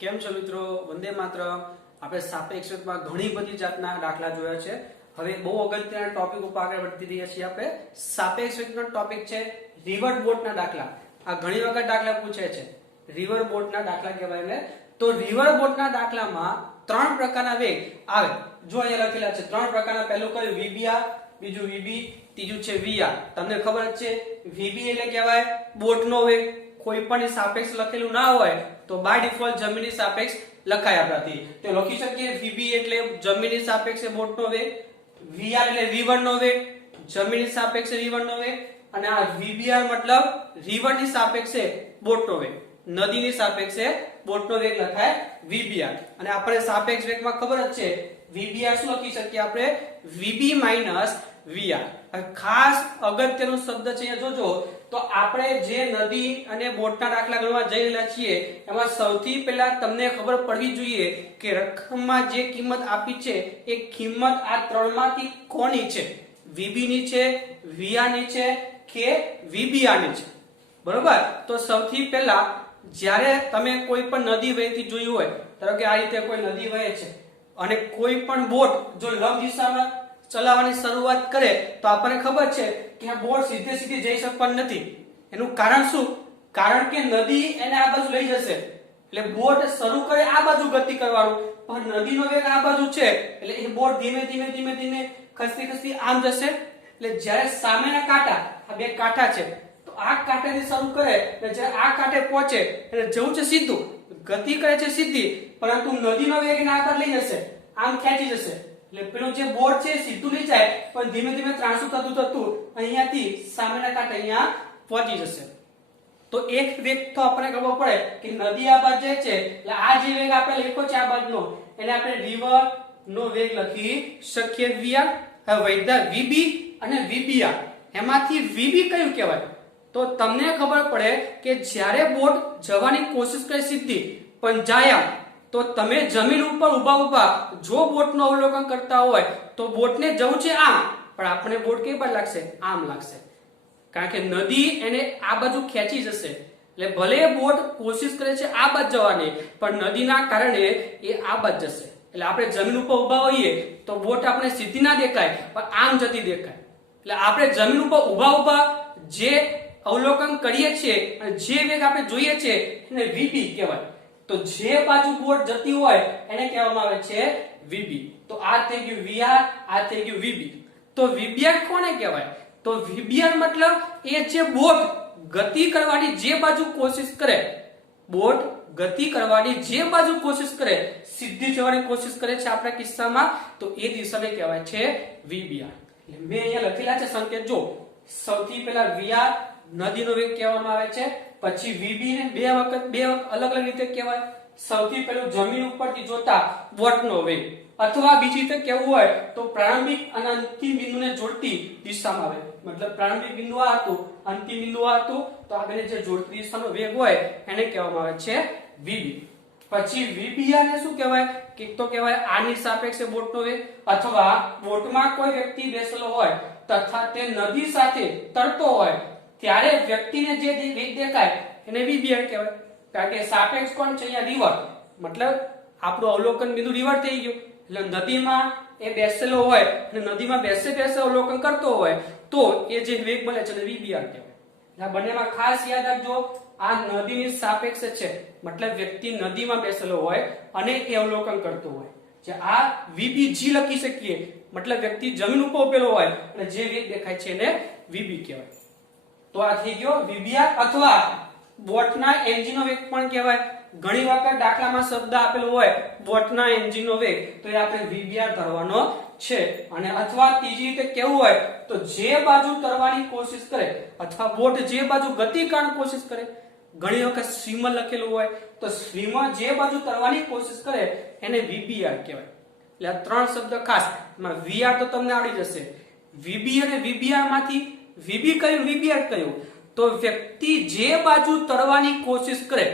કેમ છો મિત્રો? વંદે માતરમ. આપણે સાપેક્ષમાં ઘણી બધી જાતના દાખલા જોયા છે. હવે બહુ અગત્યના ટોપિક ઉપર આગળ વધી રહ્યા છીએ. આપણે સાપેક્ષનો ટોપિક છે રિવર બોટના દાખલા. આ ઘણી વખત દાખલા પૂછે છે. રિવર બોટના દાખલા કહેવાય ને. તો રિવર બોટના દાખલામાં ત્રણ પ્રકારના વેગ આવે. જો અહીંયા લખેલા છે ત્રણ પ્રકારના. પહેલું કયું? વીબીઆર, બીજું વીબી, ત્રીજું છે વીઆર. તમને ખબર જ છે વીબી એટલે કહેવાય બોટનો વેગ. કોઈ પણ સાપેક્ષ લખેલું ના હોય તો બાય ડિફોલ્ટ જમીનની સાપેક્ષ લખાય આપણાથી. તો લખી શકીએ વીબી એટલે જમીનની સાપેક્ષે બોટનો વેગ, વીઆર એટલે રિવર નો વેગ, જમીનની સાપેક્ષે રિવર નો વેગ, અને આ વીબીઆર મતલબ રિવરની સાપેક્ષે બોટનો વેગ, નદીની સાપેક્ષે બોટનો વેગ લખાય વીબીઆર. અને આપણે સાપેક્ષ વેગમાં ખબર જ છે વીબીઆર શું લખી શકીએ આપણે? VB minus VR. ખાસ અગત્યનો શબ્દ છે અહીંયા જોજો. તો આપણે જે નદી અને બોટના દાખલા ગણવા જઈ રહ્યા છીએ એમાં સૌથી પહેલા તમને ખબર પડવી જોઈએ કે રકમમાં જે કિંમત આપી છે એ કિંમત આ ત્રણમાંથી કોની છે? વીબી ની છે, વીઆર ની છે કે વીબીઆર ની છે? બરોબર. તો સૌથી પહેલા જ્યારે તમે કોઈ પણ નદી વહેતી જોઈ હોય, ધારો કે આ રીતે કોઈ નદી વહે છે અને કોઈ પણ બોટ જો લંબ દિશામાં ચલાવવાની શરૂઆત કરે તો આપણને ખબર છે કે આ બોટ સીધે સીધી જઈ શકવાની નથી. એનું કારણ શું? કારણ કે નદી એને આ બાજુ લઈ જશે. એટલે બોટ શરૂ કરે આ બાજુ ગતિ કરવાનું, પણ નદીનો વેગ આ બાજુ છે એટલે એ બોટ ધીમે ધીમે ધીમે ધીમે ખસતી ખસતી આમ જશે. એટલે જ્યારે સામેના કાંટા, આ બે કાંટા છે, તો આ કાંટાથી શરૂ કરે એટલે જ્યારે આ કાંટે પહોંચે એટલે જવું છે સીધું, ગતિ કરે છે સીધી, પરંતુ નદીનો વેગ એને આગળ લઈ જશે, આમ ખેંચી જશે. એટલે પેલું જે બોટ છે સીધું લઈ જાય પણ ધીમે ધીમે ત્રાંસુ થતું થતું અહીંયાથી સામેના કાંઠે અહીંયા પહોંચી જશે. તો એક વેગ તો આપણને ખબર પડે કે નદી આ બાજુ જાય છે એટલે આ જે વેગ આપણે લખ્યો છે આ બાજુનો એને આપણે રિવર નો વેગ લખી શકીએ વીઆર. હવે વૈધા વીબી અને વીબીઆર, એમાંથી વીબી કયું કહેવાય? તો તમને ખબર પડે કે જ્યારે બોટ જવાની કોશિશ કરે સીધી પણ જાય આમ, તો તમે જમીન ઉપર ઉભા જો બોટનું અવલોકન કરતા હોય તો બોટને જવું છે આમ, પણ આપણે બોટ કઈ બાજુ લાગશે? આમ લાગશે. કારણ કે નદી એને આ બાજુ ખેંચી જશે. એટલે ભલે બોટ કોશિશ કરે છે આ બાજુ જવાની, પણ નદીના કારણે એ આ બાજુ જશે. એટલે આપણે જમીન ઉપર ઉભા હોઈએ તો બોટ આપણે સીધી ના દેખાય પણ આમ જતી દેખાય. એટલે આપણે જમીન ઉપર ઉભા જે અવલોકન કરીએ છીએ અને જે વેગ આપણે જોઈએ છીએ એને વીબી કહેવાય. તો જે બાજુ બોટ જતી હોય એને કહેવામાં આવે છે વીબી. તો આ થઈ ગયું વીઆર, આ થઈ ગયું વીબી. તો વીબીઆર કોને કહેવાય? તો વીબીઆર મતલબ એ જે બોટ ગતિ કરવાની જે બાજુ કોશિશ કરે, બોટ ગતિ કરવાની જે બાજુ કોશિશ કરે, સીધી જવાની કોશિશ કરે છે આપણા કિસ્સામાં, તો એ દિશાને કહેવાય છે વીબીઆર. એટલે મેં અહીંયા લખેલા છે સંકેત જો. સૌથી પહેલા વીઆર નદીનો વેગ કહેવામાં આવે છે, પછી વીબી ને બે વખત અલગ અલગ રીતે કહેવાય. સૌથી પહેલું જમીન ઉપરથી જોતા બોટનો વેગ, અથવા બીજી રીતે કહેવું હોય તો પ્રારંભિક અને અંતિમ બિંદુને જોડતી દિશામાં આવે. મતલબ પ્રારંભિક બિંદુ આ હતું, અંતિમ બિંદુ આ હતું, તો આગળ જે જોડતી દિશાનો વેગ હોય એને કહેવામાં આવે છે વીબી. પછી વીબીઆર ને શું કહેવાય? કે તો કહેવાય આની સાપેક્ષે બોટનો વેગ, અથવા બોટમાં કોઈ વ્યક્તિ બેસેલો હોય તથા તે નદી સાથે તરતો હોય ત્યારે વ્યક્તિને જે વેગ દેખાય એને વીબીઆર કહેવાય. કારણ કે સાપેક્ષ કોણ છે? અહીંયા રિવર, મતલબ આપણું અવલોકન બિંદુ રિવર થઈ ગયું. એટલે નદીમાં એ બેસેલો હોય અને નદીમાં બેસે અવલોકન કરતો હોય તો એ જે વેગ મળે છે એને વીબીઆર કહેવાય. આ બંનેમાં ખાસ યાદ રાખજો, આ નદીની સાપેક્ષે છે, મતલબ વ્યક્તિ નદીમાં બેસેલો હોય અને એ અવલોકન કરતો હોય. જે આ વીબીજી લખી શકીએ, મતલબ વ્યક્તિ જમીન ઉપર ઉભેલો હોય અને જે વેગ દેખાય છે એને વીબી કહેવાય. તો આ થઈ ગયો વીબીઆર. અથવા બોટના એન્જિનનો વેગ પણ કહેવાય. ઘણી વખત દાખલામાં શબ્દ આપેલો હોય બોટના એન્જિનનો વેગ, તો એ આપણે વીબીઆર ધરવાનો છે. અને અથવા ત્રીજી રીતે કેવું હોય તો જે બાજુ તરવાની કોશિશ કરે અથવા બોટ જે બાજુ ગતિ કરવાની કોશિશ કરે, ઘણી વખત સ્વીમર લખેલું હોય તો સ્વીમર જે બાજુ તરવાની કોશિશ કરે એને વીબીઆર કહેવાય. એટલે આ ત્રણ શબ્દ ખાસ. એમાં વીઆર તો તમને આવડી જશે. વીબી અને વીબીઆર માંથી વીબી કયું, વીબીઆર કયું? તો વ્યક્તિ જે બાજુ તરવાની કોશિશ કરે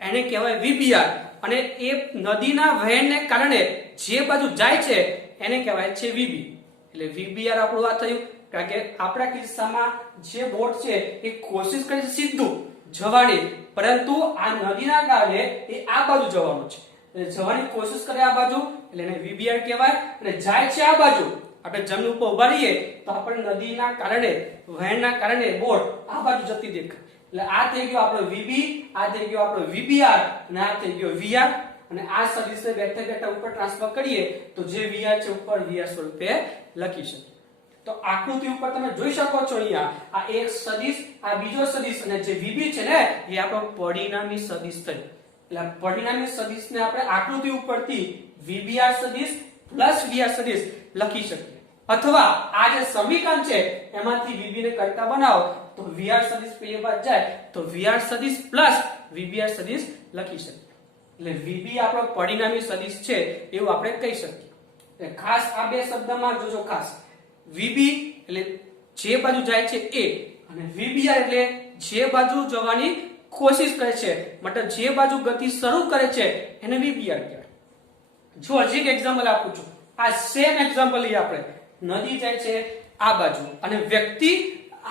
એને કહેવાય વીબીઆર, અને એ નદીના વહેણને કારણે જે બાજુ જાય છે એને કહેવાય છે વીબી. એટલે વીબીઆર આપણું આ થયું. કારણ કે આપણા કિસ્સામાં જે બોટ છે એ કોશિશ કરે છે સીધું, જવાની, પરંતુ આ નદીના કારણે એ આ બાજુ જવાનું છે, એટલે જવાની કોશિશ કરે આ બાજુ એટલે એને વીબીઆર કહેવાય, અને જાય છે આ બાજુ. આપણે જમીન ઉપર ઉભા રહીએ તો આપણે નદીના કારણે, વહેણના કારણે બોટ આ બાજુ જતી દેખાય, એટલે આ થઈ ગયો આપણો વીબી, આ થઈ ગયો આપણો વીબીઆર, અને આ થઈ ગયો વીઆર. અને આ સદિશને બેઠા બેઠા ઉપર ટ્રાન્સફર કરીએ તો જે વીઆર છે ઉપર વીઆર સ્વરૂપે લખી શકીએ. તો આકૃતિ ઉપર તમે જોઈ શકો છો અહીંયા આ એક સદિશ, આ બીજો સદિશ, અને જે વીબી છે ને એ આપણો પરિણામી સદિશ થયો. એટલે પરિણામી સદિશને આપણે આકૃતિ ઉપરથી વીબીઆર સદિશ પ્લસ વીઆર સદિશ લખી શકીએ, અથવા આ જે સમીકરણ છે એમાંથી વીબી ને કરતા બનાવો તો વીઆર સદિશ બે બાદ જાય તો વીઆર સદિશ પ્લસ વીબીઆર સદિશ લખી શકીએ. એટલે વીબી આપણો પરિણામી સદિશ છે એવું આપણે કહી શકીએ. એટલે ખાસ આ બે શબ્દમાં જોજો, ખાસ વીબી એટલે જે બાજુ જાય છે એ, અને વીબીઆર એટલે જે બાજુ જવાની કોશિશ કરે છે, મતલબ જે બાજુ ગતિ શરૂ કરે છે એને વીબીઆર કહેવાય. જો હજી એક એક્ઝામ્પલ આપું છું, આ સેમ એક્ઝામ્પલ લઈએ આપણે. નદી જાય છે આ બાજુ અને વ્યક્તિ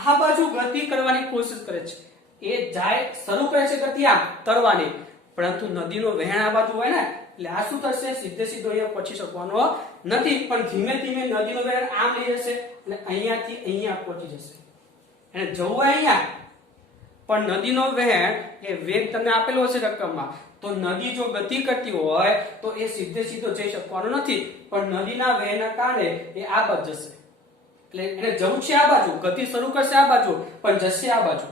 આ બાજુ ગતિ કરવાની કોશિશ કરે છે. એ જાય શરૂ કરે છે ગતિ આમ તરવાની, પરંતુ નદીનો વહેણ આ બાજુ હોય ને એટલે આ શું થશે, સીધે સીધો અહીંયા પહોંચી શકવાનો નથી, પણ ધીમે ધીમે નદીનો વહેણ આમ લઈ જશે અને અહીંયાથી અહીંયા પહોંચી જશે. એને જવું હોય અહીંયા, પણ નદીનો વહેણ એ વેગ તમને આપેલો હશે રકમમાં, તો નદી જો ગતિ કરતી હોય તો એ સીધે સીધો જઈ શકવાનો નથી, પણ નદીના વહેણના કારણે એ આ બાજુ જશે. એટલે એને જવું છે આ બાજુ, ગતિ શરૂ કરશે આ બાજુ પણ જશે આ બાજુ.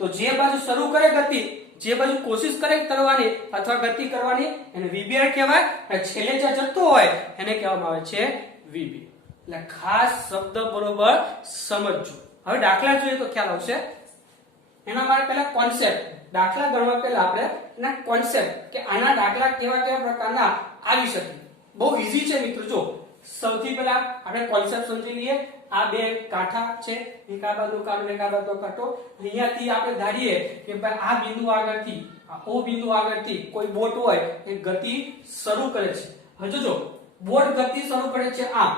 તો જે બાજુ શરૂ કરે ગતિ, જે બાજુ કોશિશ કરે તરવાની અથવા ગતિ કરવાની એને વીબીઆર કહેવાય, અને છેલ્લે જે જતો હોય એને કહેવામાં આવે છે વીબી. એટલે ખાસ શબ્દ બરોબર સમજજો. હવે દાખલા જોઈએ તો ખ્યાલ આવશે. એના માટે પહેલા કોન્સેપ્ટ, દાખલા ગણવા પહેલા આપણે એના કોન્સેપ્ટ કે આના દાખલા કેવા કેવા પ્રકારના આવી શકે. બહુ ઈઝી છે મિત્રો. જો સૌથી પહેલા આપણે કોન્સેપ્ટ સમજી લઈએ. આ બે કાંઠા છે, એક આ બાજુ કાંઠો એક આ બાજુ કાંઠો. અહીંયાથી આપણે ધારીએ કે ભાઈ આ બિંદુ આગળથી, આ ઓ બિંદુ આગળથી કોઈ બોટ હોય એ ગતિ શરૂ કરે છે. હવે જોજો, બોટ ગતિ શરૂ કરે છે આમ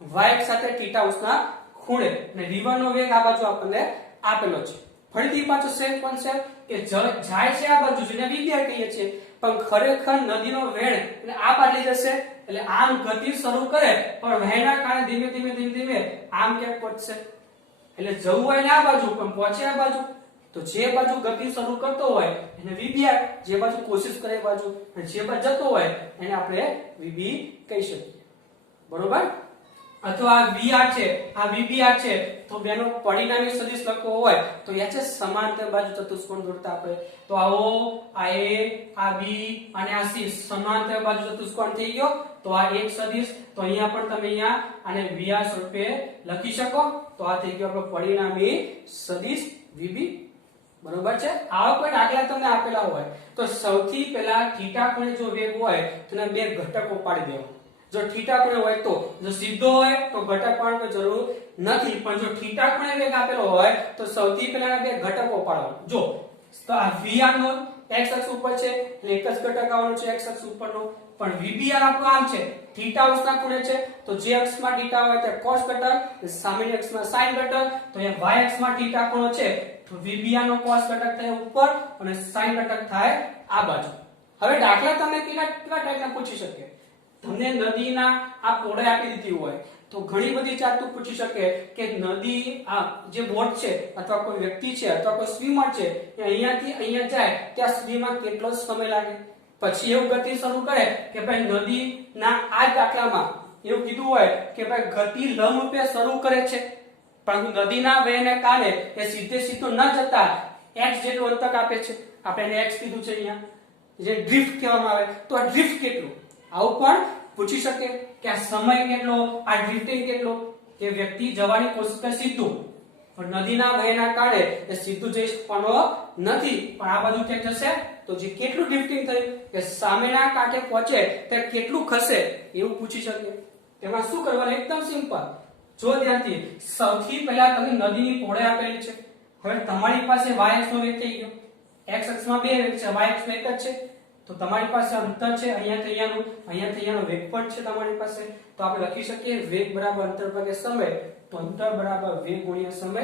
y સાથે θ ના ખૂણે, અને રિવરનો વેગ આ બાજુ આપણને આપેલો છે. ફરીથી પાછો સેમ કોન્સેપ્ટ કે જાય છે આ બાજુ, જેને વીબીઆર કહીએ છીએ, પણ ખરેખર નદીનો વહેણ એટલે આ બાજુ જશે, એટલે આમ ગતિ શરૂ કરે પણ વહેણના કારણે ધીમે ધીમે ધીમે ધીમે આમ ક્યાંક પહોંચશે. એટલે જવું હોય ને આ બાજુ પણ પહોંચે આ બાજુ. તો જે બાજુ ગતિ શરૂ કરતો હોય એને વીબીઆર, જે બાજુ કોશિશ કરે એ બાજુ, અને જે બાજુ જતો હોય એને આપણે વીબી કહી શકીએ. બરોબર? અથવા આ વીઆર છે, આ વીબીઆર છે, તો બેનો પરિણામી સદિશ લખવો હોય તો એ છે સમાંતર બાજુ ચતુષ્કોણ દોરતા આપણે. તો આ ઓ, આ એ, આ બી અને આ સી સમાંતર બાજુ ચતુષ્કોણ થઈ ગયો. તો આ એક સદિશ, તો અહીંયા પણ તમે અહીંયા આને વીઆર સ્વરૂપે લખી શકો. તો આ થઈ ગયો આપણો પરિણામી સદિશ વીબી. બરોબર છે? આવા કોઈ દાખલા તમને આપેલા હોય તો સૌથી પહેલા થીટા ખૂણે જો વેગ હોય તો એને બે ઘટકો પાડી દેવા. જો થીટા ખૂણે હોય તો, જો સીધો હોય તો ઘટક પાડવાની જરૂર નથી, પણ જો થીટા ખૂણે વેગ આપેલો હોય તો સૌથી પહેલા બે ઘટકો પાડવા. જો તો આ વીઆર નો x અક્ષ ઉપર છે એટલે એક જ ઘટક આવવાનો છે x અક્ષ ઉપરનો, પણ વીબીઆર આપણો આમ છે થીટા અક્ષના ખૂણે છે, તો જે અક્ષમાં થીટા હોય તે cos ઘટક, સામેની અક્ષમાં sin ઘટક. તો અહીંયા y અક્ષમાં થીટા ખૂણો છે તો વીબીઆર નો cos ઘટક થાય ઉપર અને sin ઘટક થાય આ બાજુ. હવે દાખલા તમે કેવા ટાઈપના પૂછી શકે. તમને નદીના આ પહોળાઈ આપી દીધી હોય તો ઘણી બધી જાતનું પૂછી શકે કે નદી આ જે બોટ છે અથવા કોઈ વ્યક્તિ છે અથવા કોઈ સ્વિમર છે એ અહીંયાથી અહીંયા જાય ત્યાં સુધીમાં કેટલો સમય લાગે. પછી એવું ગતિ શરૂ કરે કે ભાઈ નદીના આ દાખલામાં એવું કીધું હોય કે ભાઈ ગતિ લંબરૂપે શરૂ કરે છે, પરંતુ નદીના વહેણને કારણે એ સીધે સીધો ન જતા x જેટલું અંતર આપે છે. આપણે એને x કીધું છે અહીંયા, જે ડ્રિફ્ટ કહેવામાં આવે. તો આ ડ્રિફ્ટ કેટલું આવું પણ પૂછી શકે કે આ સમય કેટલો, આ ડ્રિફ્ટિંગ કેટલો. કે વ્યક્તિ જવાની કોશિશ કરે સીધું, પણ નદીના વહેણના કારણે એ સીધું જઈ શકવાનો નથી, પણ આ બાજુ ક્યાં જશે તો જે કેટલું ડ્રિફ્ટિંગ થયું કે સામેના કાંઠે પહોંચે તે કેટલું ખસે એવું પૂછી શકે. તેમાં શું કરવાનું? એકદમ સિમ્પલ. જો ધ્યાનથી, સૌથી પહેલા તમે નદીની પહોળાઈ આપેલી છે. હવે તમારી પાસે y અક્ષનો વેગ થઈ ગયો, x અક્ષમાં બે વેગ છે, y અક્ષમાં એક જ છે. તો તમારી પાસે અંતર છે અહીંયાથી અહીંયાનો વેગ પણ છે તમારી પાસે. તો આપણે લખી શકીએ વેગ બરાબર અંતર ભાગ્યા સમય. તો અંતર બરાબર વેગ ગુણ્યા સમય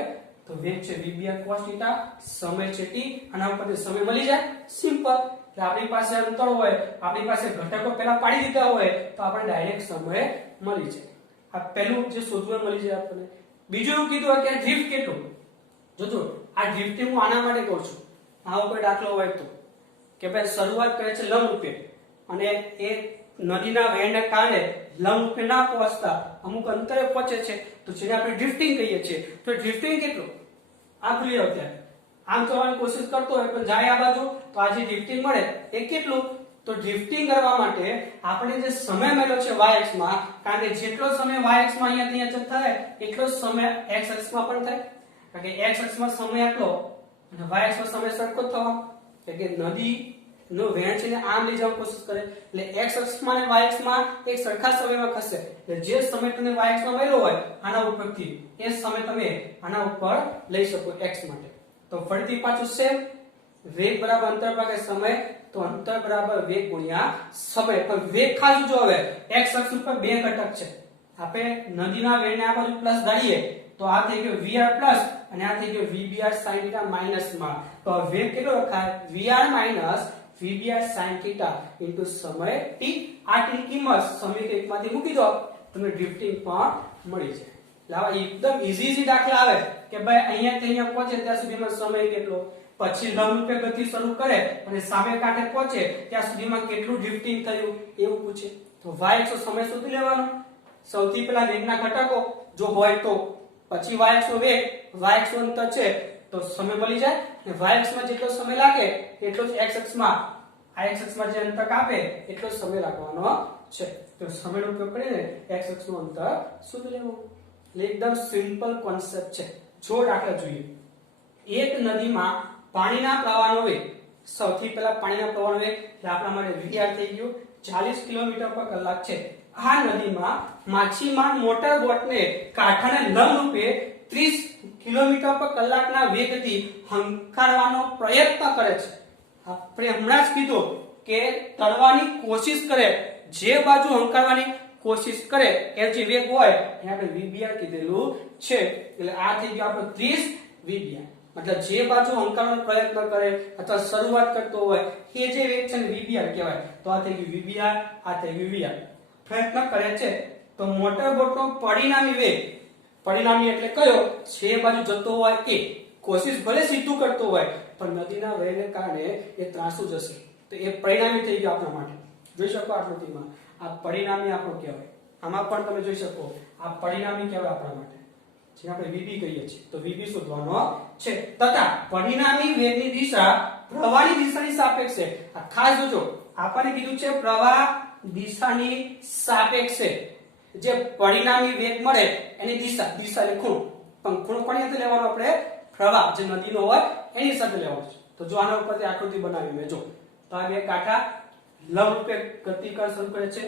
તો વેગ છે v/r cos θ, સમય છે t, આના ઉપરથી સમય મળી જાય, સિમ્પલ. એટલે આપણી પાસે અંતર હોય, આપણી પાસે ઘટકો પહેલા પાડી દીધા હોય તો આપણે ડાયરેક્ટ સમય મળી જાય. આ પહેલું જે શોધવું મળી જાય આપણને. બીજું એવું કીધું કે ડ્રિફ્ટ કેટલું. જોજો આ ડ્રિફ્ટિંગ હું આના માટે કહું છું. આ ઉપર દાખલો હોય તો કે ભાઈ શરૂઆત કરે છે લંબરૂપે અને એ નદીના વહેણને કારણે લંબરૂપે ના પહોંચતા અમુક અંતરે પહોંચે છે તો જેને આપણે ડ્રિફ્ટિંગ કહીએ છીએ. તો ડ્રિફ્ટિંગ કેટલું આ ભૂલી જાવ ત્યારે. આમ થવાની કોશિશ કરતો હોય પણ જાય આ બાજુ તો આ જે ડ્રિફ્ટિંગ મળે એ કેટલું. તો ડ્રિફ્ટિંગ કરવા માટે આપણે જે સમય મળ્યો છે y અક્ષ માં, કારણ કે જેટલો સમય y અક્ષ માં અહીંયા થી થાય એટલો જ સમય x અક્ષ માં પણ થાય. કારણ કે x અક્ષ માં સમય આટલો અને y અક્ષ માં સમય સરખો જ થવાનો. એટલે કે નદી નો વહેણ છે ને આમ લઈ જવાની કોશિશ કરે એટલે x અક્ષમાં અને y અક્ષમાં એક સરખા સમયમાં ખસે. એટલે જે સમય તમને y અક્ષમાં મળ્યો હોય આના ઉપરથી એ સમય તમે આના ઉપર લઈ શકો x માટે. તો ફરીથી પાછું સેમ, વેગ બરાબર અંતર ભાગ્યા સમય, તો અંતર બરાબર વેગ ગુણ્યા સમય. પણ વેગ ખાસ જો હવે x અક્ષ ઉપર બે ઘટક છે. આપણે નદીના વહેણને આ બાજુ પ્લસ ધારીએ તો આ થઈ ગયો vr પ્લસ અને આ થઈ ગયો vbr sin θ માઈનસ માં. તો વેગ કેટલો લખાય vr minus vbr sin θ into સમય t. આ t ની કિંમત સમીકરણ 1 માંથી મૂકી દો તમને ડ્રિફ્ટિંગ પણ મળી જાય. લાવા એકદમ ઈઝી દાખલા આવે કે ભાઈ અહીંયા થી અહીંયા પહોંચે ત્યાં સુધીમાં સમય કેટલો, પછી લંબરૂપે ગતિ શરૂ કરે અને સામે કાંઠે પહોંચે ત્યાં સુધીમાં કેટલું ડ્રિફ્ટિંગ થયું એવું પૂછે. તો y અક્ષ સમય શોધી લેવાનો. સૌથી પહેલા વેગના ઘટકો જો હોય તો, પછી y અક્ષ નો વેગ, y અક્ષ નું અંતર છે તો સમય મળી જાય. અને y અક્ષમાં જેટલો સમય લાગે એટલો જ x અક્ષમાં, x અક્ષમાં જે અંતર કાપે એટલો સમય લાગવાનો છે. તો સમયનો ઉપયોગ કરીને x અક્ષનું અંતર શોધી લેવું. એકદમ સિમ્પલ કોન્સેપ્ટ છે. જો દાખલા જોઈએ, એક નદીમાં પાણીના પ્રવાહનો વેગ, સૌથી પહેલા પાણીના પ્રવાહનો વેગ એટલે આપણા માટે vr થઈ ગયું 40 કિલોમીટર પર કલાક છે. આ નદીમાં માછીમાર મોટર બોટને કાંઠાને લંબરૂપે 30 કિલોમીટર પર કલાકના વેગથી હંકારવાનો પ્રયત્ન કરે છે. આપણે હમણાં જ કીધું કે તરવાની કોશિશ કરે, જે બાજુ હંકારવાની કોશિશ કરે એ જે વેગ હોય એને આપણે vbr કીધેલું છે. એટલે આ થઈ ગયું આપણો 30 vbr. મતલબ જે બાજુ હંકારવાનો પ્રયત્ન કરે અથવા શરૂઆત કરતો હોય એ જે વેગ છે ને vbr કહેવાય. તો આ થઈ ગયું vbr, આ થઈ ગયું vr. પ્રયત્ન કરે છે તો મોટર બોટનો પરિણામી વેગ, પરિણામી એટલે કયો, જે બાજુ જતો હોય એ, કોશિશ ભલે સીધું કરતો હોય પણ નદીના વહેણને કારણે એ ત્રાસુ જશે તો એ પરિણામી થઈ ગયું આપણા માટે. જોઈ શકો આકૃતિમાં આ પરિણામી આપણો કહેવાય. આમાં પણ તમે જોઈ શકો આ પરિણામી કહેવાય આપણા માટે, જે આપણે vb કહીએ છીએ. તો vb શોધવાનો છે. તથા પરિણામી વેગની દિશા પ્રવાહની દિશાની સાપેક્ષે, આ ખાસ જોજો આપણને કીધું છે પ્રવાહ દિશાની સાપેક્ષે જે પરિણામી વેગ મળે એની દિશા, દિશા એટલે ખૂણો, પણ ખૂણો કોની સાથે લેવાનો આપણે, પ્રવાહ જે નદીનો હોય એની સાથે લેવાનો છે. તો જો આના ઉપરથી આકૃતિ બનાવી મેં, જો તો આ બે કાંઠા લંબરૂપે ગતિ કરવા શરૂ કરે છે.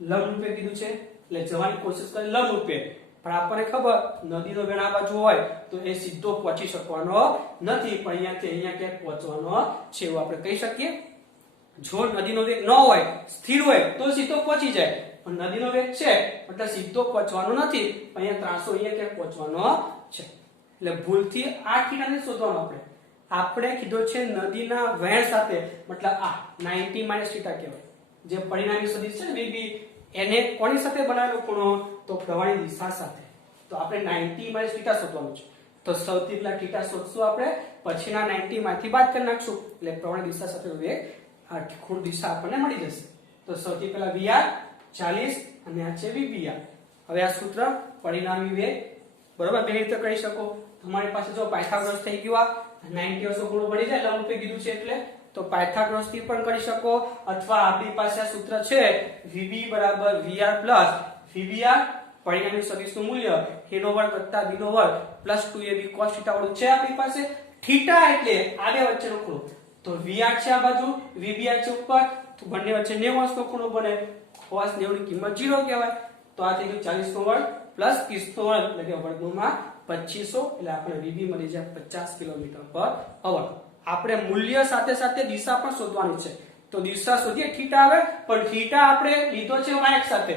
લંબરૂપે કીધું છે એટલે જવાની કોશિશ કરે લંબરૂપે, પણ આપણને ખબર નદીનો વેણ આ બાજુ હોય તો એ સીધો પહોંચી શકવાનો નથી, પણ અહીંયાથી અહીંયા ક્યાંક પહોંચવાનો છે એવું આપણે કહી શકીએ. જો નદીનો વેગ ન હોય, સ્થિર હોય તો સીધો પહોંચી જાય, પણ નદીનો વેગ છે એટલે સીધો પહોંચવાનો નથી, અહીંયા ત્રાસો અહીંયા ક્યાંક પહોંચવાનો છે. એટલે ભૂલથી આ થીટાને શોધવાનો આપણે કીધો છે નદીના વહેણ સાથે, મતલબ આ 90 - થીટા કહેવાય. જે પરિણામી સદિશ છે ને vb એને કોની સાથે બનાવેલો ખૂણો, તો પ્રવાહની દિશા સાથે. તો આપણે 90 - થીટા શોધવાનું છે. તો સૌથી પહેલા થીટા શોધશું આપણે, પછીના 90 માંથી બાદ કરી નાખશું એટલે પ્રવાહની દિશા સાથે વેગ આ ખૂણ દિશા આપણને મળી જશે. તો સૌથી પહેલા vr 40 અને આ છે vbr. હવે આ સૂત્ર પરિણામી વેગ બરોબર બે રીતે કરી શકો. તમારી પાસે જો પાયથાગોરસ થઈ ગયું, આ 90 નો ખૂણો મળી જાય લંબરૂપે કીધું છે એટલે, તો પાયથાગોરસ થી પણ કરી શકો, અથવા આપણી પાસે આ સૂત્ર છે vb બરાબર vr પ્લસ vbr, પરિણામી સદિશનું મૂલ્ય a નો વર્ગ વત્તા b નો વર્ગ પ્લસ 2ab cos θ વાળું છે આપણી પાસે. થીટા એટલે આ બે વચ્ચેનો ખૂણો, તો vr છે આ બાજુ, vbr છે ઉપર, તો બંને વચ્ચે 90 નો ખૂણો બને. cos 90 ની કિંમત 0 કહેવાય. તો આ થઈ ગયું 40 નો વર્ગ પ્લસ 30 નો વર્ગ એટલે કે વર્ગમૂળમાં 2500, એટલે આપણે vb મળી જાય 50 km/h. આપણે મૂલ્ય સાથે સાથે દિશા પણ શોધવાની છે. તો દિશા શોધીએ થીટા આવે, પણ થીટા આપણે લીધો છે y અક્ષ સાથે,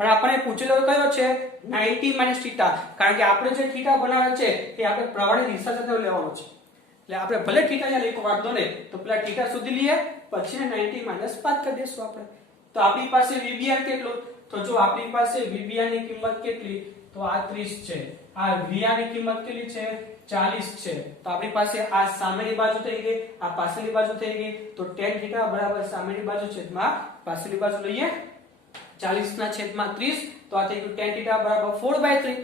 પણ આપણે પૂછેલો કયો છે 90 માઇનસ થીટા, કારણ કે આપણે જે થીટા બનાવે છે એ આપણે પ્રવાહની દિશા સાથે લેવાનો છે, એટલે આપણે ભલે થીટા અહીંયા લખો વાંધો નહીં, તો પેલા થીટા સુધી લઈએ પછી 90 માઇનસ 5 કરી દેશું આપણે. તો આપણી પાસે VBR કેટલો, તો જો આપણી પાસે VBR ની કિંમત કેટલી, તો આ 30 છે, આ VR ની કિંમત કેટલી છે 40 છે, તો આપણી પાસે આ સામેની બાજુ થઈ ગઈ, આ પાછળની બાજુ થઈ ગઈ, તો tan થીટા બરાબર સામેની બાજુ છેદમાં પાછળની બાજુ લઈએ 40 ના છેદમાં 30, તો આ થઈ ગયું tan થીટા બરાબર 4/3,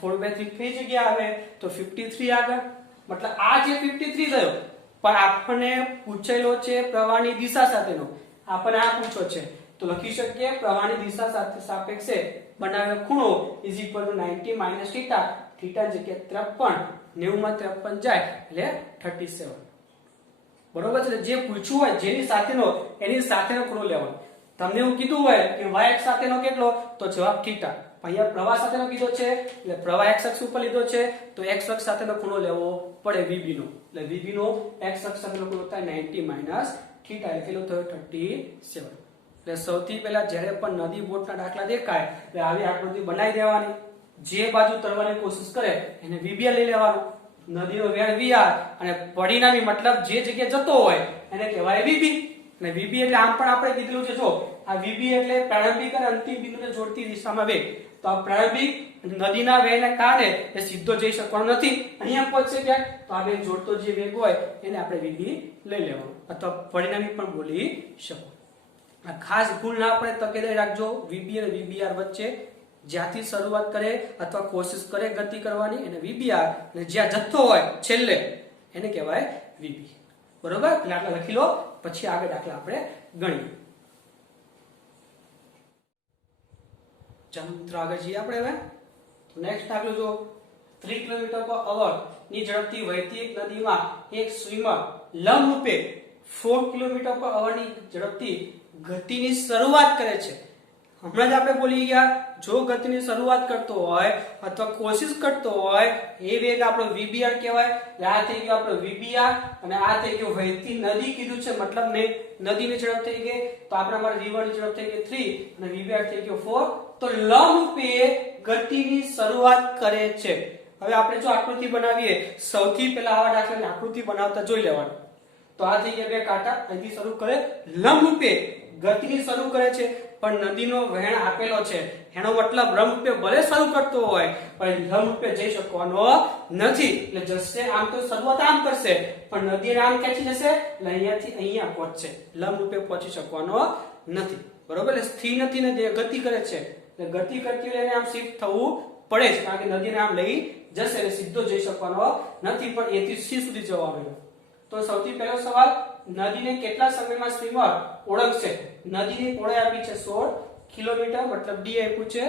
4/3 કઈ જગ્યા આવે તો 53 આગળ, મતલબ આ જે 53 થયો, પણ આપણને પૂછેલો છે પ્રવાહની દિશા સાથેનો, આપણને આ પૂછો છે, તો લખી શકીએ પ્રવાહની દિશા સાથે સાપેક્ષે બનાવેલો ખૂણો = 90 માઇનસ થીટા, થીટા જગ્યાએ 53, 90 માં 53 જાય એટલે 37. બરોબર છે, જે પૂછ્યું હોય જેની સાથેનો એની સાથેનો ખૂણો લેવાનો. તમને એવું કીધું હોય કે y અક્ષ સાથેનો કેટલો, તો જવાબ થીટા. અહીંયા પ્રવાહ સાથેનો કીધો છે એટલે પ્રવાહ x અક્ષ ઉપર લીધો છે, તો x અક્ષ સાથેનો ખૂણો લેવો પડે VB નો, એટલે VB નો x અક્ષ સાથેનો ખૂણો થાય 90 માઇનસ થીટા, એટલે કેટલો થયો 37. એટલે સૌથી પહેલા જ્યારે પણ નદી બોટના દાખલા દેખાય એટલે આવી આકૃતિ બનાવી દેવાની, જે બાજુ તરવાની કોશિશ કરે એને VBR લઈ લેવાનું, નદીનો વેળ VR અને પરિણામી મતલબ જે જગ્યાએ જતો હોય એને કહેવાય VB. અને VB એટલે આમ પણ આપણે કીધું છે, જો આ VB એટલે પ્રારંભિક અને અંતિમ બિંદુને જોડતી દિશામાં વેગ, તો આ પ્રારંભિક નદીના વેગને કારણે એ સીધો જઈ શકવાનો નથી, અહીંયા પહોંચશે ક્યાંક, તો આ બે જોડતો જે વેગ હોય એને આપણે VB લઈ લેવાનો, અથવા પરિણામી પણ બોલી શકો. આ ખાસ ભૂલ ના પડે તકેદારી રાખજો, VB અને VBR વચ્ચે જ્યાંથી શરૂઆત કરે અથવા કોશિશ કરે ગતિ કરવાની એને VBR, અને જ્યાં જથ્થો હોય છેલ્લે એને કહેવાય VB. બરોબર, એટલે આટલા લખી લો, પછી આગળ દાખલા આપણે ગણીએ. ચાલો મિત્રો આગળ જઈએ આપણે હવે. તો નેક્સ્ટ દાખલો જો 3 કિલોમીટર/અવર ની ઝડપથી વહેતી એક નદીમાં એક સ્વિમર લંબરૂપે 4 કિલોમીટર/અવર ની ઝડપથી ગતિની શરૂઆત કરે છે. હમણાં જ આપણે બોલી ગયા, જો ગતિની શરૂઆત કરતો હોય અથવા કોશિશ કરતો હોય એ વેગ આપણો VBR કહેવાય. આ થઈ ગયો આપણો VBR, અને આ થઈ ગયો વહેતી નદી કીધું છે, મતલબ ને નદીની ઝડપ થઈ ગઈ, તો આપણે અમારી રિવરની ઝડપ થઈ ગઈ 3 અને VBR થઈ ગયો 4. તો લંબરૂપે ગતિની શરૂઆત કરે છે. હવે આપણે જો આકૃતિ બનાવીએ, સૌથી પહેલા આવા દાખલાની આકૃતિ બનાવતા જોઈ લેવાનું. તો આ થઈ ગયા બે કાંટા, અહીંથી શરૂ કરે, લંબરૂપે ગતિની શરૂ કરે છે, પણ નદીનો વહેણ આપેલો છે, એનો મતલબ લંબરૂપે ભલે શરૂ કરતો હોય પણ લંબરૂપે જઈ શકવાનો નથી, એટલે જશે આમ તો શરૂઆત આમ કરશે પણ નદીને આમ ખેંચી જશે એટલે અહીંયાથી અહીંયા પહોંચશે, લંબરૂપે પહોંચી શકવાનો નથી. બરોબર, એટલે સ્થિર નથી ને ગતિ કરે છે, એટલે ગતિ કરતી હોય એને આમ શિફ્ટ થવું પડે છે, કારણ કે નદીને આમ લઈ જશે એટલે સીધો જઈ શકવાનો નથી, પણ A થી C સુધી જવાનો. તો સૌથી પહેલો સવાલ, નદીને કેટલા સમયમાં સ્વિમર ઓળખશે? નદીની પહોળાઈ આપી છે 16 કિલોમીટર, મતલબ D આપ્યું છે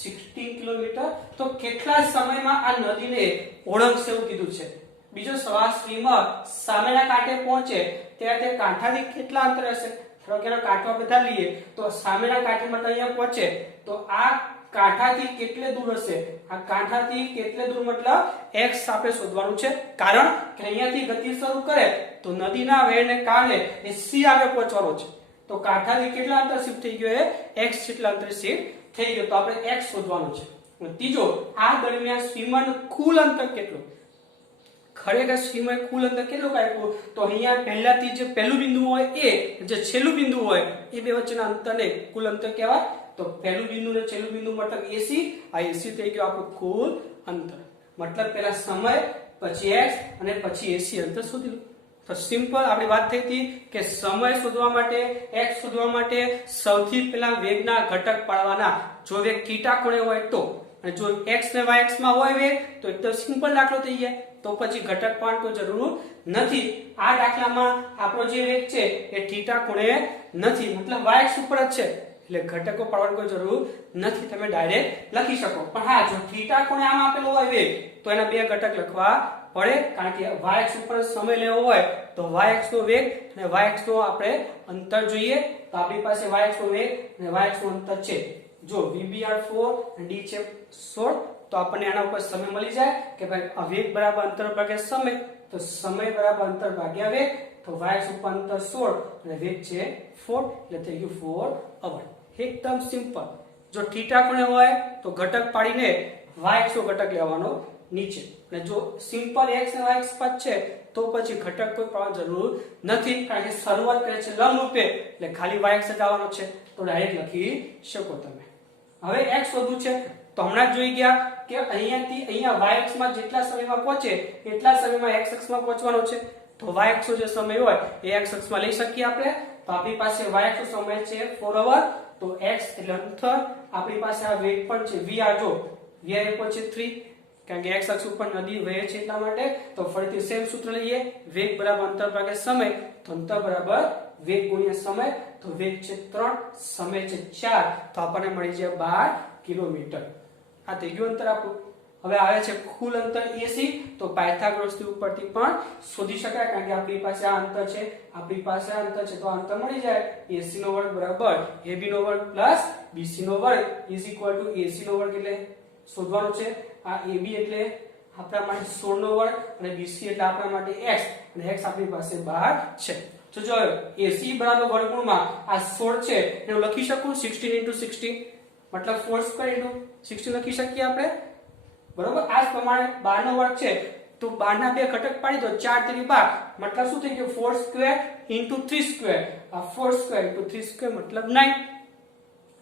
16 કિલોમીટર, તો કેટલા સમયમાં આ નદીને ઓળખશે એવું કીધું છે. બીજો સવાલ, સ્વિમર સામેના કાંઠે પહોંચે ત્યારે તે કાંઠાથી કેટલા અંતર હશે? ધારો કે કાંઠો બધા લઈએ, તો સામેના કાંઠે મતલબ અહીંયા પહોંચે તો આ કાંઠાથી કેટલે દૂર હશે? આ કાંઠાથી કેટલે દૂર મતલબ x આપણે શોધવાનું છે, કારણ કે અહીંયાથી ગતિ શરૂ કરે તો નદીના વહેણને કારણે એ C આગળ પહોંચવાનો છે, તો કાંઠાથી કેટલા અંતર શિફ્ટ થઈ ગયો? એ x જેટલા અંતર શિફ્ટ થઈ ગયો, તો આપણે x શોધવાનું છે. ત્રીજો, આ દરમિયાન સ્વિમરનું કુલ અંતર કેટલું? ખરેખર સ્વિમર કુલ અંતર કેટલું આપ્યું? તો અહીંયા પહેલાથી જે પહેલું બિંદુ હોય એ જે છેલ્લું બિંદુ હોય એ બે વચ્ચેના અંતરને કુલ અંતર કહેવાય. તો પહેલું બિંદુ ને છેલ્લું બિંદુ મતલબ AC, આ AC થઈ ગયો આપણું કુલ અંતર, મતલબ પહેલા સમય, પછી x અને પછી AC અંતર શોધી લો. તો સિમ્પલ આપણી વાત થઈ હતી કે સમય શોધવા માટે, x શોધવા માટે સૌથી પહેલા વેગના ઘટક પાડવાના. જો વેગ θ ખૂણે હોય તો, અને જો x ને y અક્ષ માં હોય વેગ તો એકદમ સિમ્પલ દાખલો થઈ જાય, તો પછી ઘટક પાડવાની કોઈ જરૂર નથી. આ દાખલામાં આપણો જે વેગ છે એ θ ખૂણે નથી, મતલબ y અક્ષ ઉપર જ છે, એટલે ઘટકો પાડવાની કોઈ જરૂર નથી, તમે ડાયરેક્ટ લખી શકો. પણ હા, જો θ ખૂણે આમ આપેલો હોય વેગ તો એના બે ઘટક લખવા પડે, કારણ કે y અક્ષ ઉપર સમય લેવો હોય તો y અક્ષ નો વેગ અને y અક્ષ નો આપણે અંતર જોઈએ. તો આપણી પાસે y અક્ષ નો વેગ અને y અક્ષ નું અંતર છે, જો VBR 4 અને D છે 16, તો આપણને આના ઉપર સમય મળી જાય કે ભાઈ આ વેગ બરાબર અંતર ભાગ્યા સમય, તો સમય બરાબર અંતર ભાગ્યા વેગ, તો y અક્ષ ઉપર અંતર 16 અને વેગ છે 4, એટલે થઈ ગયું 4 અવર. એકદમ સિમ્પલ. જો થીટા ખૂણે હોય તો ઘટક પાડીને y નો ઘટક લેવાનો નીચે, અને જો સિમ્પલ x અને y પદ છે તો પછી ઘટક કોઈ પાડવાની જરૂર નથી, કારણ કે શરૂઆત કરે છે લંબરૂપે એટલે ખાલી y જ આવવાનો છે, તો ડાયરેક્ટ લખી શકો તમે. હવે x વધુ છે તો હમણાં જોઈ ગયા કે અહીંયાથી અહીંયા y અક્ષમાં જેટલા સમયમાં પહોંચે એટલા સમયમાં x અક્ષમાં પહોંચવાનો છે, તો y અક્ષનો જે સમય હોય એ x અક્ષમાં લઈ શકીએ આપણે. તો આપણી પાસે y અક્ષનો સમય છે 4 અવર, તો x એટલે અંતર, આપણી પાસે આ વેગ પણ છે vr, જો vr એ છે 3, કારણ કે x અક્ષ ઉપર નદી વહે છે એટલા માટે. તો ફરીથી સેમ સૂત્ર લઈએ, વેગ બરાબર અંતર ભાગ્યા સમય, તો અંતર બરાબર વેગ ગુણ્યા સમય, તો વેગ છે 3, સમય છે 4, તો આપણને મળી જાય 12 કિલોમીટર. આ થઈ ગયું અંતર આપણું. હવે આવે છે કુલ અંતર AC, તો પાયથાગોરસની ઉપરથી પણ શોધી શકાય, કારણ કે આપણી પાસે આ અંતર છે, આપણી પાસે આ અંતર છે, તો આ અંતર મળી જાય AC નો વર્ગ બરાબર AB નો વર્ગ પ્લસ BC નો વર્ગ ઇઝ ઇક્વલ ટુ AC નો વર્ગ, એટલે શોધવાનું છે આ AB એટલે આપણા માટે 16 નો વર્ગ અને BC એટલે આપણા માટે x, અને x આપણી પાસે 12 છે. તો જો AC બરાબર વર્ગમૂળમાં આ 16 છે એનું લખી શકું 16 * 16, મતલબ 4² * 16 લખી શકીએ આપણે, બરોબર. આ જ પ્રમાણે 12 નો વર્ગ છે તો 12 ના બે ઘટક પાડી દો, 4 × 12, મતલબ શું થઈ ગયું 4² * 3², આ 4² * 3² મતલબ 9.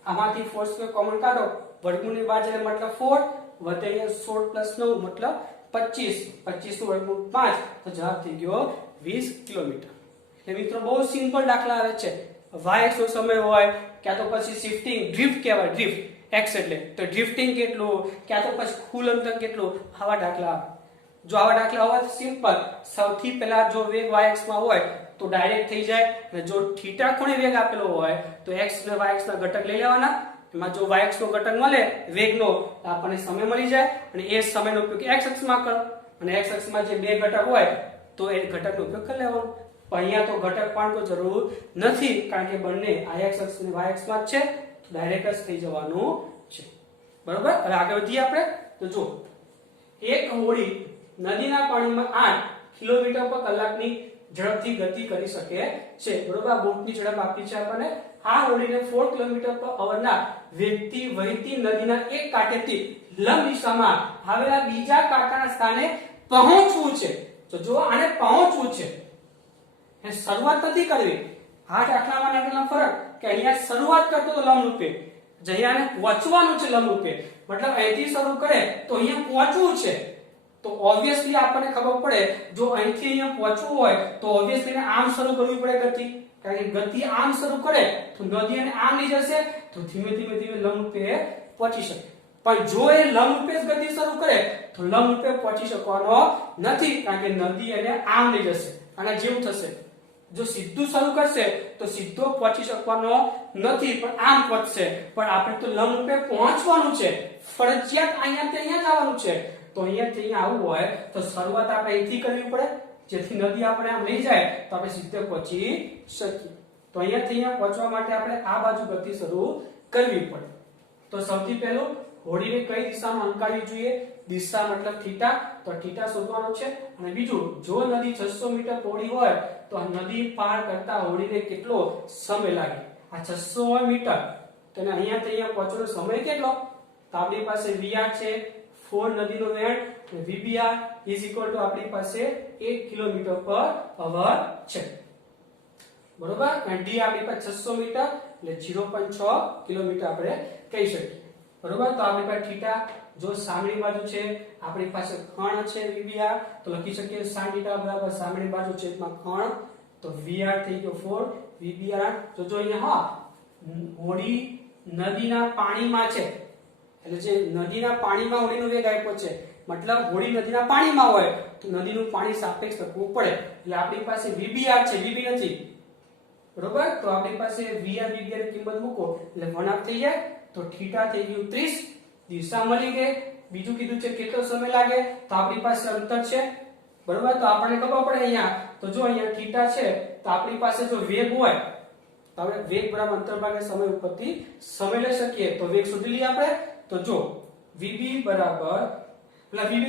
આમાંથી 4² કોમન કાઢો, વર્ગમૂળની બહાર જાય મતલબ 4, વધે અહીંયા 16 + 9 મતલબ 25, 25 નું વર્ગમૂળ 5, તો જવાબ થઈ ગયો 20 કિલોમીટર. એટલે મિત્રો બહુ સિમ્પલ દાખલા આવે છે. y અક્ષ નો સમય હોય, ક્યાં તો પછી શિફ્ટિંગ ડ્રિફ્ટ કહેવાય, ડ્રિફ્ટ x એટલે તો ડ્રિફ્ટિંગ કેટલું, ક્યાં તો પછી કુલ અંતર કેટલું, આવા દાખલા. જો આવા દાખલા હોય તો સિમ્પલ, સૌથી પહેલા જો વેગ y અક્ષમાં હોય તો ડાયરેક્ટ થઈ જાય, અને જો થીટા ખૂણે વેગ આપેલો હોય તો x અને y અક્ષના ઘટક લઈ લેવાના, એમાં જો y અક્ષનો ઘટક મળે વેગનો તો આપણને સમય મળી જાય, અને એ સમયનો ઉપયોગ x અક્ષમાં કરો, અને x અક્ષમાં જે બે ઘટક હોય તો એ ઘટકનો ઉપયોગ કરી લેવાનો. પણ અહીંયા તો ઘટક પણ કોઈ જરૂર નથી, કારણ કે બંને x અક્ષ અને y અક્ષમાં જ છે, તો ડાયરેક્ટ જ થઈ જવાનું છે, બરોબર. હવે આગળ વધીએ આપણે. તો જો એક હોડી નદીના પાણીમાં 8 કિલોમીટર/કલાકની ઝડપથી ગતિ કરી શકે છે, બરોબર. આ બોટની ઝડપ આપી છે આપણને. આ હોડીને 4 કિલોમીટર/અવર ના વેગથી વહેતી નદીના એક કાંઠેથી લંબ દિશામાં આવેલા બીજા કાંઠાના સ્થાને પહોંચવું છે. તો જો આને પહોંચવું છે, એ શરૂઆત નથી કરવી. આ દાખલામાં નાખેલા ફરક કે અહીંયા શરૂઆત કરતો તો લંબરૂપે, જયાને પહોંચવાનું છે લંબરૂપે, મતલબ અહીંથી શરૂ કરે તો અહીંયા પહોંચવું છે, તો ઓબ્વિયસલી આપણને ખબર પડે જો અહીંથી અહીંયા પહોંચવું હોય તો ઓબ્વિયસલી આમ શરૂ કરવી પડે ગતિ, કારણ કે ગતિ આમ શરૂ કરે તો નદી અને આમ લઈ જશે, તો ધીમે ધીમે લંબરૂપે પહોંચી શકે. પણ જો એ લંબરૂપે જ ગતિ શરૂ કરે તો લંબરૂપે પહોંચી શકવાનો નથી, કારણ કે નદી એને આમ લઈ જશે, અને જેવું થશે. જો સીધું શરૂ કરશે તો સીધો પહોંચી શકવાનો નથી, પણ આમ પહોંચશે. પણ આપણે તો લંબરૂપે પહોંચવાનું છે, ફરજિયાત અહીંયાથી અહીંયા જવાનું છે, તો અહીંયાથી અહીંયા આવવું હોય તો શરૂઆત આપણે અહીંથી કરવી પડે, જેથી નદી આપણે આમ લઈ જાય તો આપણે સીધે પહોંચી શકીએ. તો અહીંયાથી અહીંયા પહોંચવા માટે આપણે આ બાજુ ગતિ શરૂ કરવી પડે. તો સૌથી પહેલું હોડીને કઈ દિશામાં હંકારવી જોઈએ, દિશા મતલબ થીટા, તો થીટા શોધવાનો છે. અને બીજું, જો નદી 600 મીટર પહોળી હોય તો આ નદી પાર કરતા હોડીને કેટલો સમય લાગે. આ 600 મીટર, તો અહીંયાથી અહીંયા પહોંચવાનો સમય કેટલો, તો આપણી પાસે vr છે 4 નદીનો વેગ, અને vbr ઇઝ ઇક્વલ ટુ આપણી પાસે 1 કિલોમીટર/અવર છે, બરોબર. અને d આપણી પાસે 600 મીટર એટલે 0.6 કિલોમીટર આપણે કહી શકીએ, બરોબર. તો આપણી પાસે થીટા, જો સામેની બાજુ છે આપણી પાસે કોણ છે vbr, તો લખી શકીએ sin θ બરાબર સામેની બાજુ છેદમાં કોણ, તો vr થઈ ગયો 4, vbr. તો જો અહીંયા હોડી નદીના પાણીમાં છે, એટલે જે નદીના પાણીમાં હોડીનો વેગ આપ્યો છે, મતલબ હોડી નદીના પાણીમાં હોય તો નદીનું પાણી સાપેક્ષ લખવું પડે, એટલે આપણી પાસે vbr છે, vb નથી, બરોબર. તો આપણી પાસે vr vbr ની કિંમત મૂકો એટલે 1/2 થઈ જાય, તો થીટા થઈ ગયું 30, દિશા મળી ગઈ. બીજું કીધું છે કેટલો સમય લાગે, તો આપણી પાસે અંતર છે, બરોબર. તો આપણને ખબર પડે અહીંયા, તો જો અહીંયા થીટા છે તો આપણી પાસે જો વેગ હોય તો આપણે વેગ બરાબર અંતર ભાગ્યા સમય ઉપરથી સમય લઈ શકીએ. તો વેગ શોધી લઈએ આપણે. તો જો vb બરાબર પેલા vb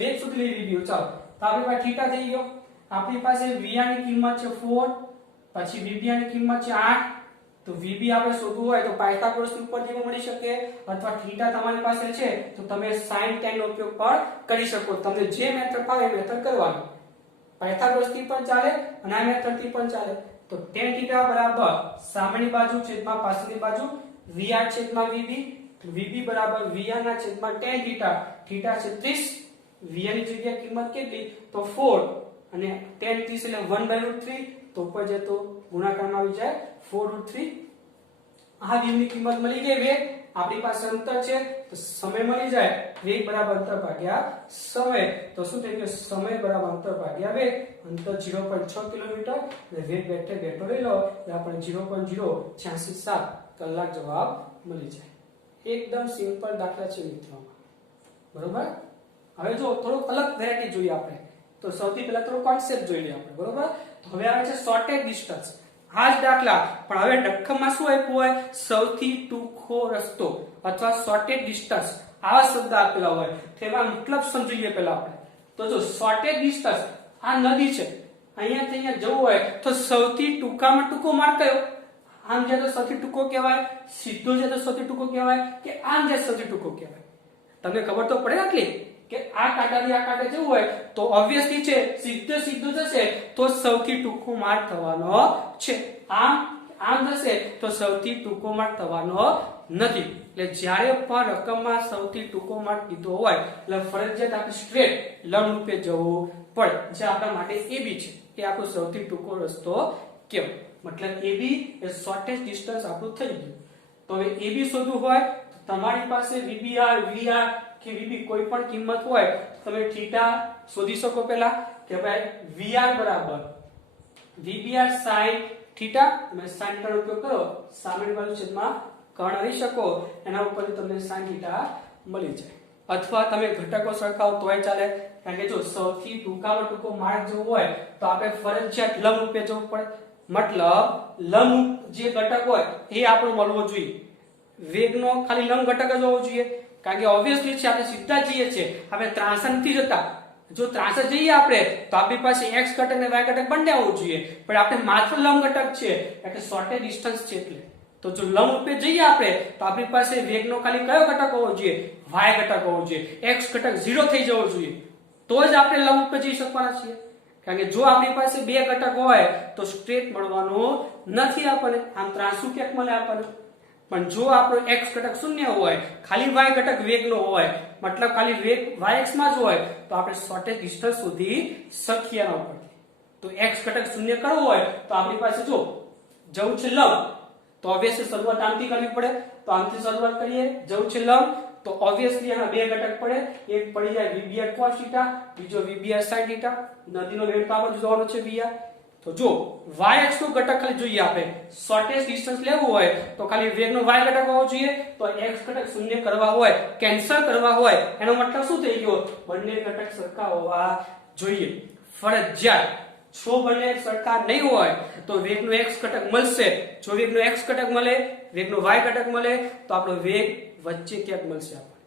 વેગ શોધી લઈએ vb, ચાલો. તો આપણી પાસે થીટા થઈ ગયો, આપણી પાસે vr ની કિંમત છે 4, પછી vbr ની કિંમત છે 8, તો VB આપણે શોધવું હોય તો પાયથાગોરસની ઉપરથી મળી શકે, અથવા થીટા તમારી પાસે છે તો તમે sin tan નો ઉપયોગ પણ કરી શકો. તમને જે મેથડ ફાવે એ મેથડ કરવાનો. પાયથાગોરસથી પણ ચાલે અને આ મેથડથી પણ ચાલે. તો tan થીટા બરાબર સામેની બાજુ છેદમાં પાછળની બાજુ VR છેદમાં VB, VB બરાબર VR ના છેદમાં tan થીટા, થીટા છે 30, VR ની જગ્યાએ કિંમત કેટલી તો 4 અને tan 30 એટલે 1/√3, તો ઉપર જે તો ગુણાકારમાં આવી જાય 4√3. આ v ની કિંમત મળી ગઈ. વેગ આપણી પાસે અંતર છે તો સમય મળી જાય. વેગ બરાબર અંતર ભાગ્યા સમય, તો શું થઈ ગયું? સમય બરાબર અંતર ભાગ્યા વેગ. અંતર 0.6 કિલોમીટર અને વેગ બેઠો લઈ લો એટલે આપણે 0.0687 કલાક જવાબ મળી જાય. એકદમ સિમ્પલ દાખલા છે મિત્રો, બરોબર. હવે જો થોડું અલગ વેરાયટી જોઈએ આપણે, તો સૌથી પહેલા થોડો કોન્સેપ્ટ જોઈ લઈએ આપણે, બરોબર. તો હવે આવે છે શોર્ટેજ ડિસ્ટન્સ. આ જ દાખલા પણ હવે ડખમમાં શું આપ્યું હોય? સૌથી ટૂંકો રસ્તો અથવા શોર્ટેજ ડિસ્ટન્સ, આવા શબ્દ આપેલા હોય તો એમાં મતલબ સમજીએ પહેલા આપણે. તો જો શોર્ટેજ ડિસ્ટન્સ, આ નદી છે, અહીંયાથી અહીંયા જવું હોય તો સૌથી ટૂંકામાં ટૂંકો માર્ગ કયો? આમ જાય તો સૌથી ટૂંકો કહેવાય, સીધો જાય તો સૌથી ટૂંકો કહેવાય, કે આમ જાય સૌથી ટૂંકો કહેવાય? તમને ખબર તો પડે આટલી કે આ કાંટાથી આ કાંટે જવું હોય તો ઓબ્વિયસલી છે સીધું જશે તો સૌથી ટૂંકો માર્ગ થવાનો છે. આમ જશે તો સૌથી ટૂંકો માર્ગ થવાનો નથી. એટલે જ્યારે પણ રકમમાં સૌથી ટૂંકો માર્ગ કીધો હોય એટલે ફરજિયાત આપણે સ્ટ્રેટ લંબ રૂપે જવું પડે. જે આપણા માટે AB છે એ આપણો સૌથી ટૂંકો રસ્તો કહેવાય. મતલબ AB એ શોર્ટેજ ડિસ્ટન્સ આપણું થઈ ગયું. તો હવે AB શોધવું હોય તો તમારી પાસે VBR, VR કે VB કોઈ પણ કિંમત હોય તો તમે થીટા શોધી શકો. પહેલા કે ભાઈ VR બરાબર VBR sin થીટા, તમે sin થીટા નો ઉપયોગ કરો, સામેની બાજુ છેદમાં કર્ણ લઈ શકો, એના ઉપરથી તમને sin થીટા મળી જાય. અથવા તમે ઘટકો સરખાવો તોય ચાલે, કારણ કે જો સૌથી ટૂંકામાં ટૂંકો માર્ગ જવો હોય તો આપણે ફરજિયાત લંબ રૂપે જવું પડે. મતલબ લંબ જે ઘટક હોય એ આપણો મળવો જોઈએ. વેગનો ખાલી લંબ ઘટક જ હોવો જોઈએ, કારણ કે ઓબ્વિયસલી છે આપણે સીધા જઈએ છીએ, આપણે ત્રાંસા નથી જતા. જો ત્રાંસા જઈએ આપણે તો આપણી પાસે x ઘટક અને y ઘટક બંને હોવું જોઈએ, પણ આપણે માત્ર લંબ ઘટક છે એટલે શોર્ટેજ ડિસ્ટન્સ છે. એટલે તો જો લંબ રૂપે જઈએ આપણે તો આપણી પાસે વેગનો ખાલી કયો ઘટક હોવો જોઈએ? y ઘટક હોવો જોઈએ. x ઘટક 0 થઈ જવો જોઈએ, તો જ આપણે લંબ રૂપે જઈ શકવાના છીએ. કારણ કે જો આપણી પાસે બે ઘટક હોય તો સ્ટ્રેટ મળવાનું નથી આપણને, આમ ત્રાંસુ ક્યાંક મળે આપણને. પણ જો આપણો x ઘટક 0 હોય, ખાલી y ઘટક વેગનો હોય, મતલબ ખાલી વેગ yx માં જ હોય તો આપણે શોર્ટેજ ડિસ્ટન્સ શોધી શકીએ ના ઉપરથી. તો x ઘટક 0 કરવો હોય તો આપણી પાસે જો જવું છે લંબ, તો ઓબ્વિયસલી શરૂઆત આમથી કરવી પડે, તો આમથી શરૂઆત કરીએ. જવું છે લંબ તો ઓબ્વિયસલી આના બે ઘટક પડે, એક પડી જાય VBR cos θ, બીજો VBR sin θ. નદીનો વેગ તો આ બાજુ જવાનો છે VR. તો જો yx નો ઘટક ખાલી જોઈએ, આપણે શોર્ટેજ ડિસ્ટન્સ લેવું હોય તો ખાલી વેગનો y ઘટક હોવો જોઈએ. તો x ઘટક 0 કરવા હોય, કેન્સલ કરવા હોય, એનો મતલબ શું થઈ ગયો? બંને ઘટક સરખા હોવા જોઈએ ફરજિયાત. જો બંને સરખા નહીં હોય તો વેગનો x ઘટક મળશે. જો વેગનો x ઘટક મળે, વેગનો y ઘટક મળે તો આપણો વેગ વચ્ચે ક્યાંક મળશે આપણને.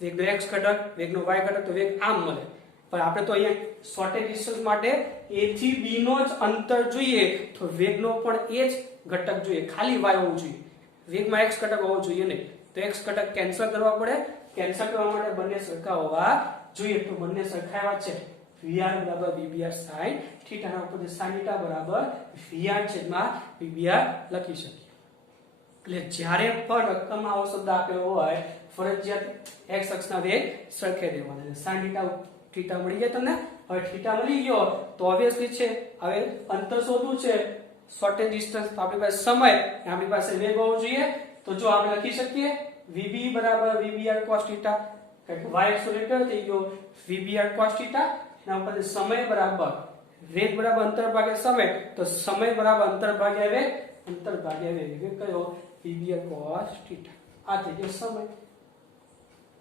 વેગનો x ઘટક, વેગનો y ઘટક, તો વેગ આમ મળે. પણ આપણે તો અહીંયા શોર્ટેજ ડિસ્ટન્સ માટે a થી b નો જ અંતર જોઈએ, તો વેગનો પણ એ જ ઘટક જોઈએ, ખાલી y હોવું જોઈએ, વેગમાં x ઘટક હોવો જોઈએ નહીં. તો x ઘટક કેન્સલ કરવા પડે, કેન્સલ કરવા માટે બંને સરખા હોવા જોઈએ. તો બંને સરખાવા છે. VR બરાબર VBR sin θ ના ઉપર sin θ બરાબર VR છેદમાં VBR લખી શકીએ. એટલે જ્યારે પણ રકમમાં આવો શબ્દ આપેલો હોય ફરજિયાત x અક્ષના વેગ સરખે દેવાના. sin θ મળી ગયા તમને. હવે θ મળી ગયો તો ઓબ્વિયસલી છે હવે અંતર શોધવું છે, શોર્ટેજ ડિસ્ટન્સ. તો આપણી પાસે સમય, આપણી પાસે વેગ હોવો જોઈએ. તો જો આપણે લખી શકીએ VB બરાબર VBR cos θ, કારણ કે y એક્સોલેટર થઈ ગયો VBR cos θ, એના ઉપર સમય બરાબર વેગ બરાબર અંતર ભાગ્યા સમય, તો સમય બરાબર અંતર ભાગ્યા વેગ, અંતર ભાગ્યા વેગ. વેગ કયો? VBR cos θ. આ થઈ ગયો સમય.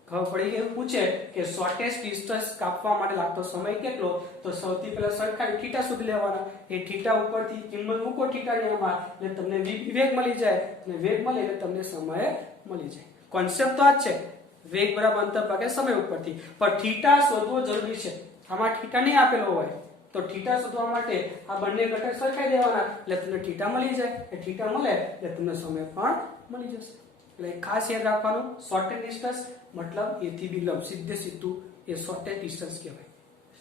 ખબર પડી ગઈ. પૂછે કે શોર્ટેજ ડિસ્ટન્સ કાપવા માટે લાગતો સમય કેટલો? તો સૌથી પહેલા સરખાવી થીટા શોધી લેવાના. એ થીટા ઉપરથી કિંમત મૂકો થીટાની આમાં એટલે તમને વેગ મળી જાય, અને વેગ મળે એટલે તમને સમય મળી જાય. કોન્સેપ્ટ તો આ જ છે, વેગ બરાબર અંતર ભાગ્યા સમય ઉપરથી. પણ થીટા શોધવો જરૂરી છે. આમાં થીટા નહીં આપેલો હોય તો થીટા શોધવા માટે આ બંને ઘટક સરખાઈ દેવાના એટલે તમને થીટા મળી જાય. એ થીટા મળે એટલે તમને સમય પણ મળી જશે. એટલે ખાસ યાદ રાખવાનું, શોર્ટેજ ડિસ્ટન્સ મતલબ a થી b લંબ સીધે સીધું એ શોર્ટેજ ડિસ્ટન્સ કહેવાય.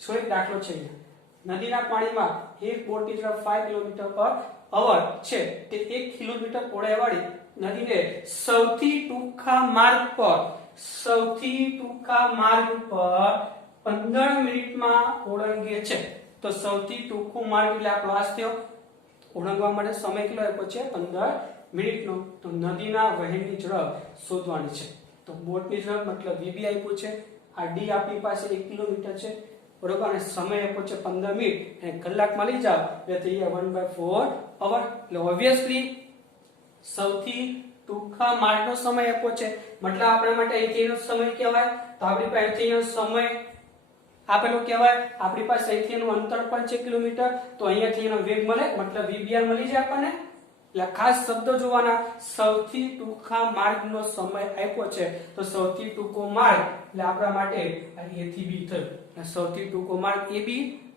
સો એક દાખલો છે અહીંયા. નદીના પાણીમાં એક બોટની ઝડપ 5 કિલોમીટર/અવર છે. તે 1 કિલોમીટર પહોળાઈવાળી નદીને સૌથી ટૂંકા માર્ગ પર 15 મિનિટમાં ઓળંગે છે. તો સૌથી ટૂંકો માર્ગ એટલે આપણો આ થયો. ઓળંગવા માટે સમય કેટલો આપ્યો છે? 15 મિનિટનો. તો નદીના વહેણની ઝડપ શોધવાની છે. તો બોટની ઝડપ મતલબ vb આપ્યું છે. આ d આપણી પાસે 1 કિલોમીટર છે, બરોબર, અને સમય આપ્યો છે 15 મિનિટ અને કલાકમાં લઈ જાવ એટલે થઈ જાય 1/4 અવર. એટલે ઓબ્વિયસલી સૌથી ટૂંકા માર્ગનો સમય આપ્યો છે, મતલબ આપણા માટે અહીંથીનો સમય કહેવાય. તો આપણી પાસે અહીંથીનો સમય આપેલો કહેવાય. આપણી પાસે અહીંથીનું અંતર પણ છે કિલોમીટર. તો અહીંયાથી એનો વેગ મળે મતલબ vbr મળી જાય આપણને. એટલે ખાસ શબ્દ જોવાના, સૌથી ટૂંકા માર્ગનો સમય આપ્યો છે. તો સૌથી ટૂંકો માર્ગ એટલે આપણા માટે a થી b થયો. સૌથી ટૂંકો માર્ગ AB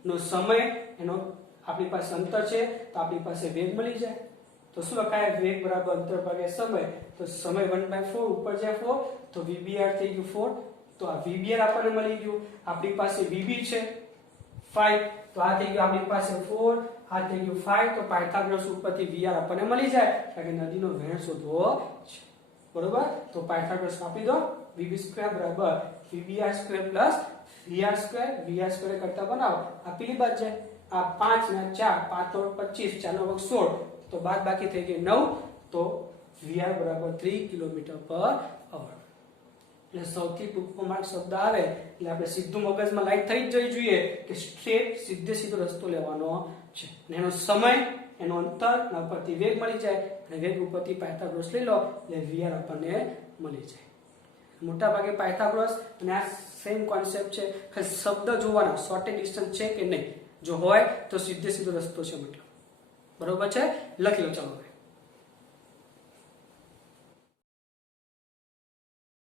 નો સમય એનો આપણી પાસે અંતર છે તો આપણી પાસે વેગ મળી જાય. તો શું લખાય? વેગ બરાબર અંતર ભાગ્યા સમય. તો સમય 1/4 ઉપર જાય 4 તો vbr થઈ ગયું 4. તો આ vbr આપણને મળી ગયું. આપણી પાસે vb છે 5 તો આ થઈ ગયું આપણી પાસે 4, આ થઈ ગયું 5. તો પાયથાગોરસ ઉપરથી vr આપણને મળી જાય કારણ કે નદીનો વહેણ શોધવો છે, બરોબર. તો પાયથાગોરસ આપી દો. vb² બરાબર vbr² પ્લસ vr². vr² કરતા બનાવો આ પેલી બાદ જાય. આ 5 ને 4 5 × 25 4 નો વર્ગ 16 તો બાદ બાકી થઈ ગઈ 9. તો vr બરાબર 3 કિલોમીટર/અવર. એટલે સૌથી ટૂંકો માર્ગ શબ્દ આવે એટલે આપણે સીધું મગજમાં લાઈટ થઈ જ જવી જોઈએ કે સ્ટ્રેટ સીધો રસ્તો લેવાનો છે. અને એનો સમય, એનો અંતર, એના ઉપરથી વેગ મળી જાય અને વેગ ઉપરથી પાયથાગોરસ લઈ લો એટલે vr આપણને મળી જાય. મોટા ભાગે પાયથાગોરસ અને આ સેમ કોન્સેપ્ટ છે. ખાલી શબ્દ જોવાના, શોર્ટેજ ડિસ્ટન્સ છે કે નહીં. જો હોય તો સીધો રસ્તો છે મતલબ, બરોબર છે. લખી લો ચાલો.